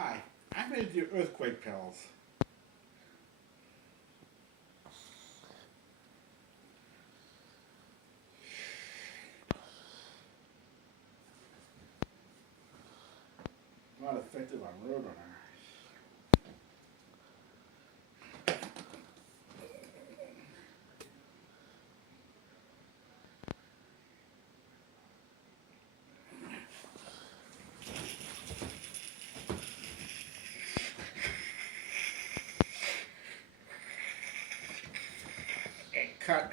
Hi, I'm ready to do earthquake pills. Not effective on roadrunner. Cut.